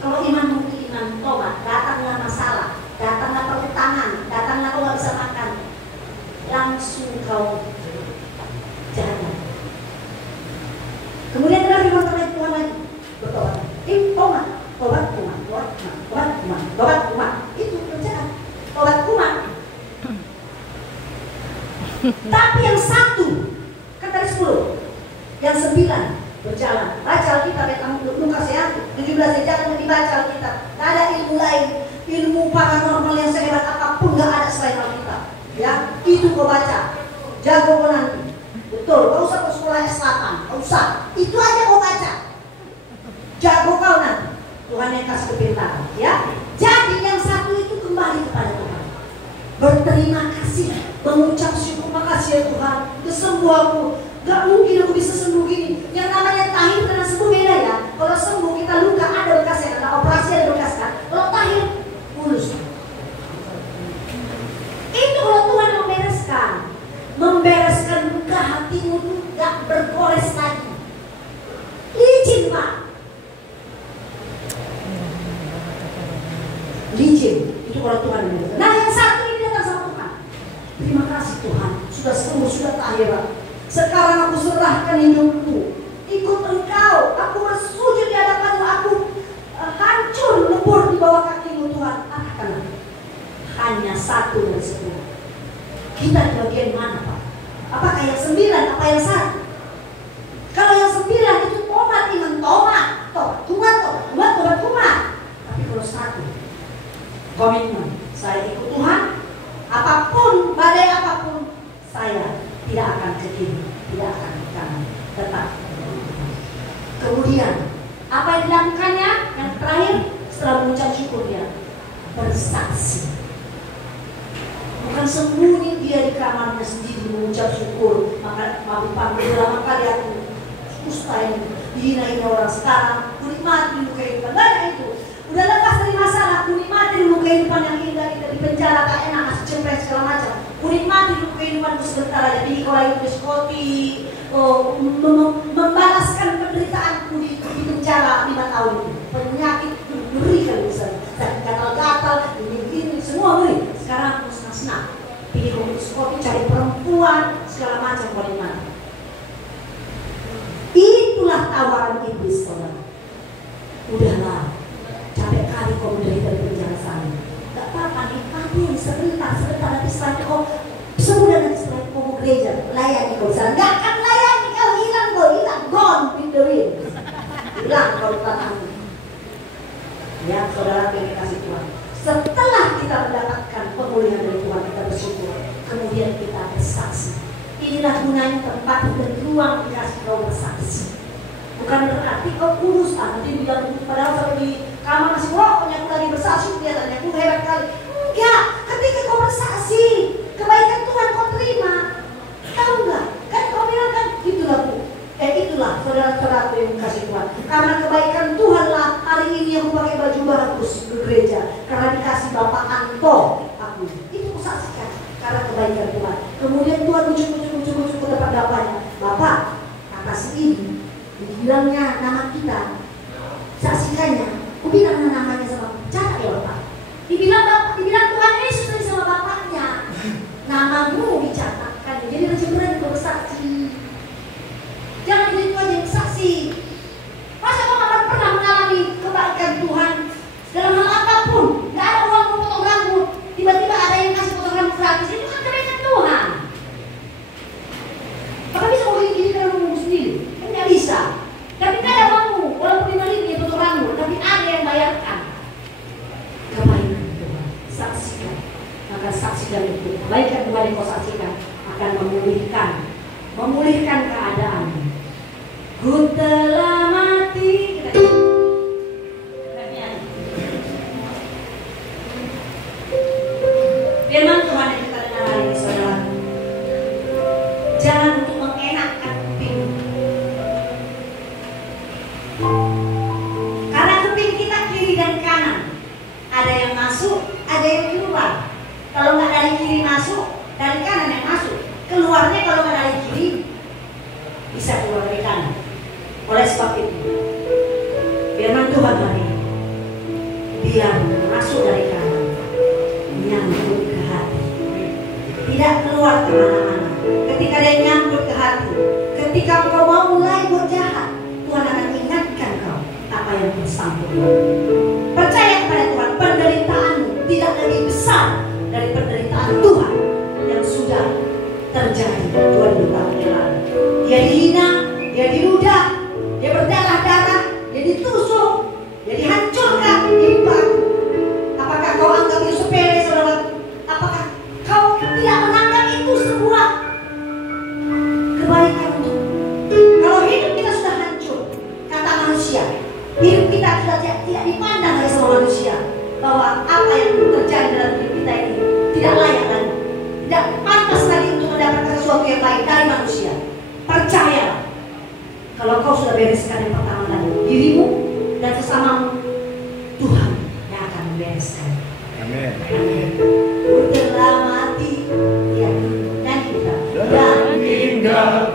kalau iman itu iman tobat, datanglah masalah, datanglah perhutangan, datanglah kau nggak bisa makan, langsung kau jalan. Kemudian ada firman Tuhan lagi, bertobat, tobat, tobat kumat, tobat kumat, tobat kumat, tobat kumat, itu kerjaan, tobat kumat. Tapi yang satu, kan tadi 10, yang 9 berjalan. Baca Alkitab ya kamu Lukas ya, 17 ya, jangan dibaca Alkitab. Gak ada ilmu lain, ilmu paranormal yang sehebat apapun gak ada selain Alkitab. Ya, itu kau baca, jago kau nanti. Betul, gak usah ke sekolah S8, gak usah. Itu aja kau baca, jago kau nanti. Tuhan yang kasih kepintaran. Ya, jadi yang satu itu kembali kepada Tuhan. Berterima kasih, mengucap syukur, makasih ya Tuhan, kesembuh aku. Gak mungkin aku bisa sembuh gini. Yang namanya tahir dan sembuh beda ya. Kalau sembuh kita luka ada bekasnya, ada operasi ada bekas kan. Kalau tahir mulus. Itu kalau Tuhan membereskan luka hatimu itu gak bergores lagi. Licin Pak, licin. Itu kalau Tuhan membereskan. Nah yang satu ini datang sama Tuhan. Terima kasih Tuhan, sudah sembuh, sudah tahir. Sekarang aku serahkan hidupku, ikut Engkau. Aku bersujud di hadapan-Mu, aku hancur lebur di bawah kaki-Mu Tuhan. Katakanlah, hanya 1 dari 10. Kita di bagian mana Pak? Apakah yang 9? Apa yang 1? Kalau yang 9 itu tomat, iman tomat, tobat kumat. Tapi kalau 1, komitmen, saya ikut Tuhan. Apapun, badai apapun, saya tidak akan ke kiri, tidak akan ke kanan, tetap. Kemudian apa yang dilakukannya? Yang terakhir setelah mengucap syukur dia bersaksi. Bukan sembunyi dia di kamarnya sendiri mengucap syukur. Maka panggil lama kali aku kusta ini dihina orang sekarang. Kunikmati dulu kehidupan. Banyak itu. Udah lepas dari masalah, kunikmati dulu kehidupan yang indah. Kita di penjara tak enak, masih cempreng segala macam. Kunikmati dulu kehidupanku sebentar aja. Jadi kalau lagi psikoti, membalaskan penderitaanku di penjara 5 tahun itu. Penyakit berikan misalnya, sakit gatal-gatal, ini semua beri. Sekarang aku senang-senang. Pilih kopi psikoti, cari perempuan, segala macam kunikmati. Itulah tawaran iblis saudara. Udahlah, capek kali kau menderita di penjara sana. Gak apa-apa, nikmati sebentar nanti setelah kau sembuh dan setelah kau mau gereja, layani kau sana. Gak akan layani kau, hilang, gone with the wind. Hilang kau datang. Ya saudara pilih kasih Tuhan. Setelah kita mendapatkan pemulihan dari Tuhan, kita bersyukur. Kemudian kita bersaksi. Inilah gunanya tempat dan ruang dikasih kau bersaksi. Bukan berarti kau kurus, nanti bilang padahal sampai di kamar masih rokoknya aku lagi bersaksi, kelihatannya aku hebat kali. Enggak, ketika kau bersaksi, kebaikan Tuhan kau terima. Tahu enggak? Kan kau bilang kan, itulah Bu. Itulah saudara-saudara yang kasih Tuhan. Karena kebaikan Tuhanlah hari ini aku pakai baju bagus ke gereja. Karena dikasih Bapak Anto aku. Itu aku saksikan karena kebaikan Tuhan. Kemudian Tuhan ucuk dapat dapatnya. Bapak, kata si ini, dibilangnya nama kita, saksikannya. saksikan itu, malaikat Tuhan yang kau saksikan akan memulihkan keadaan. Ku telah mati. Firman Tuhan yang kita dengar hari ini, saudara, jangan untuk mengenakkan kuping, karena kuping kita kiri dan kanan, ada yang masuk, ada yang keluar. Kalau nggak dari kiri masuk, dari kanan yang masuk. Keluarnya kalau nggak dari kiri, bisa keluar dari kanan. Oleh sebab itu, firman Tuhan hari ini, biar masuk dari kanan, nyambut ke hati, tidak keluar kemana-mana. Ketika dia nyambut ke hati, ketika kau mau mulai berjahat, Tuhan akan ingatkan kau apa yang bersambut. Percaya kepada Tuhan, penderitaanmu tidak lebih besar dari penderitaan Tuhan yang sudah terjadi 2000 tahun yang lalu. Dia dihina, dia diludah, dia berdarah-darah, dia ditusuk, dia dihancurkan, dia dibakar. Apakah kau anggap itu sepele, saudara? Apakah kau tidak menganggap itu sebuah kebaikan untuk? Kalau hidup kita sudah hancur, kata manusia, hidup kita sudah tidak dipandang oleh semua manusia, bahwa apa yang terjadi dalam hidup kita ini tidak layak lagi, tidak pantas lagi untuk mendapatkan sesuatu yang baik dari manusia. Percayalah, kalau kau sudah bereskan yang pertama tadi, dirimu dan sesamamu, Tuhan yang akan membereskan. Amin. Ku telah mati, ya, dan kita dan Tinggalkan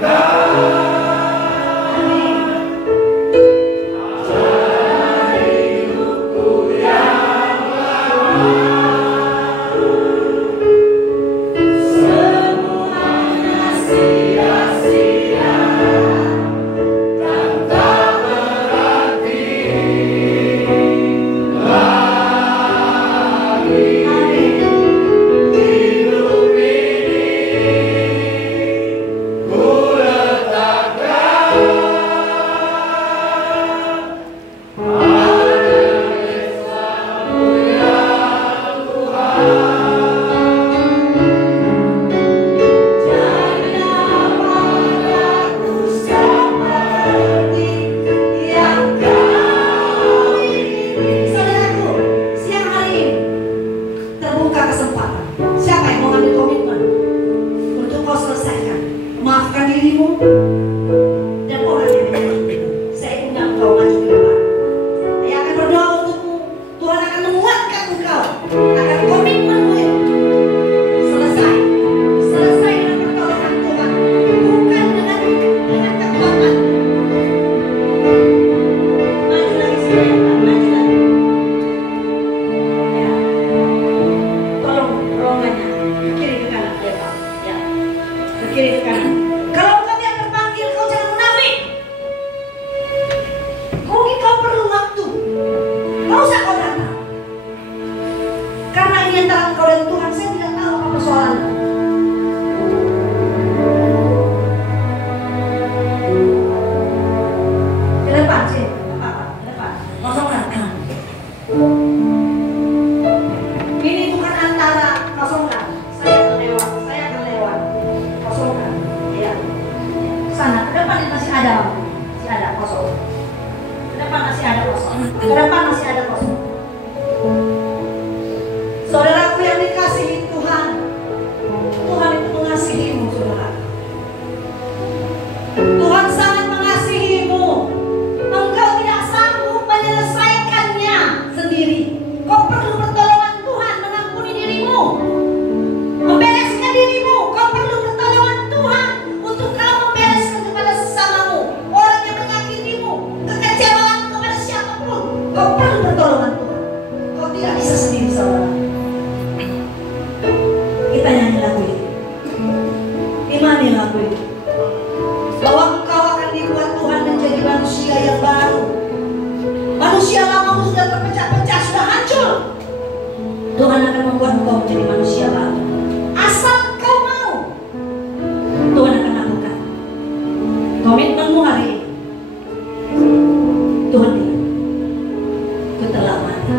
telah mati.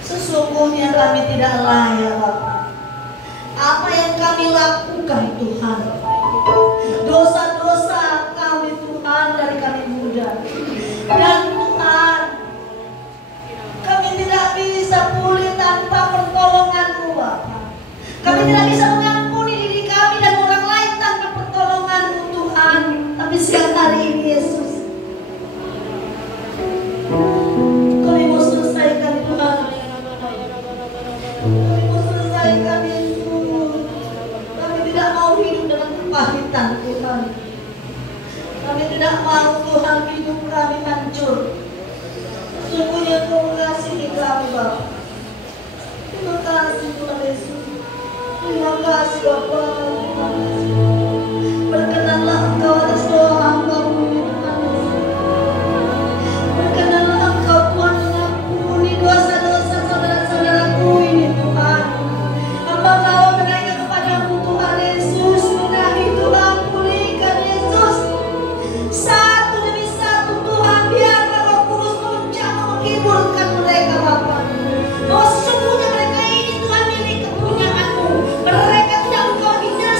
Sesungguhnya kami tidak layak, Bapa. Apa yang kami lakukan, Tuhan, dosa-dosa kami, Tuhan, dari kami muda. Dan Tuhan, kami tidak bisa pulih tanpa pertolongan-Mu, Bapa. Kami tidak bisa mengampuni diri kami dan orang lain tanpa pertolongan-Mu, Tuhan. Tapi siang hari ini, Yesus, kami mau selesaikan, Tuhan. Kami mau selesaikan, Yesus. Kami tidak mau hidup dengan kepahitan, Tuhan. Kami tidak mau, Tuhan, hidup kami hancur. Sungguhnya Kau mengasihi kami, Bapa. Terima kasih, Tuhan Yesus. Terima kasih, Bapa. Terima kasih. Berkenanlah Engkau atas doa hamba-Mu, Tuhan Yesus. Berkenanlah Engkau, Tuhan, mengampuni dosa-dosa saudara-saudaraku ini, Tuhan. Hamba bawa mereka kepadamu, Tuhan Yesus. Benahi, Tuhan, pulihkan, Yesus. Satu demi satu, Tuhan, biarlah Roh Kudus menjamah menghiburkan mereka, Bapa. Bahwa sesungguhnya mereka ini, Tuhan, milik kepunyaan-Mu. Mereka tidak Engkau hina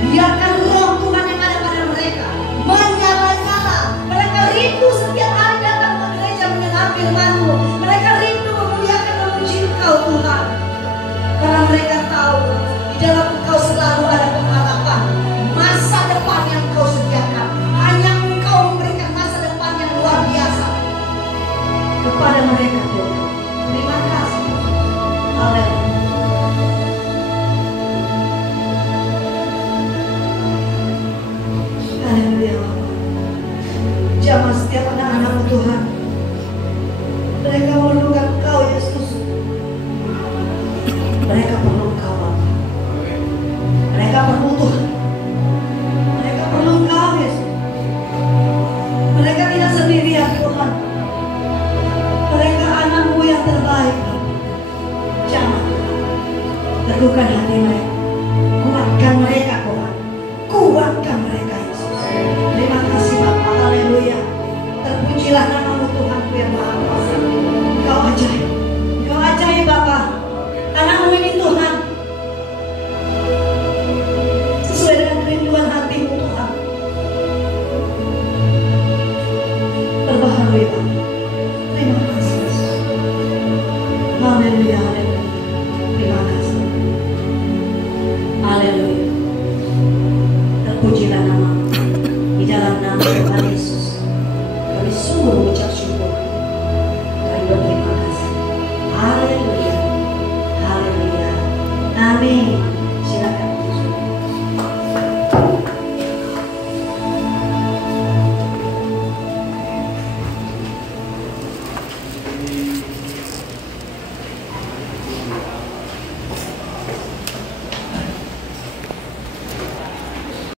Biarkan roh Tuhan yang ada pada mereka menyala-nyala. Mereka rindu setiap hari datang ke gereja mendengar firman-Mu. Mereka rindu memuliakan dan memuji Engkau Tuhan. Karena mereka tahu di dalam Engkau selalu ada pengharapan. Masa depan yang Engkau sediakan. Hanya Engkau memberikan masa depan yang luar biasa kepada mereka Tuhan. Terima kasih. Haleluya. Haleluya. Jamah setiap anak-anak Tuhan. Mereka memerlukan Engkau Yesus. Mereka perlu Engkau Bapa. Mereka perlu Tuhan. Mereka perlu Engkau Yesus. Mereka tidak sendirian Tuhan. Mereka anak-Mu yang terbaik. Jangan teguhkan hati mereka. Kuatkan mereka Tuhan. Kuatkan mereka Yesus. Terima kasih Bapa. Haleluya. Terpujilah nama-Mu Tuhan yang Maha Kuasa. Engkau ajaib. Engkau ajaib Bapa. Anak-Mu ini Tuhan sesuai dengan kerinduan hati-Mu Tuhan. Perbaharui Bapa. Terima kasih Yesus. Haleluya, haleluya. Terima kasih. Haleluya. Terpujilah nama-Mu. Di dalam nama Tuhan Yesus kami sungguh mengucap syukur. Kami berterima kasih. Haleluya. Haleluya. Amin.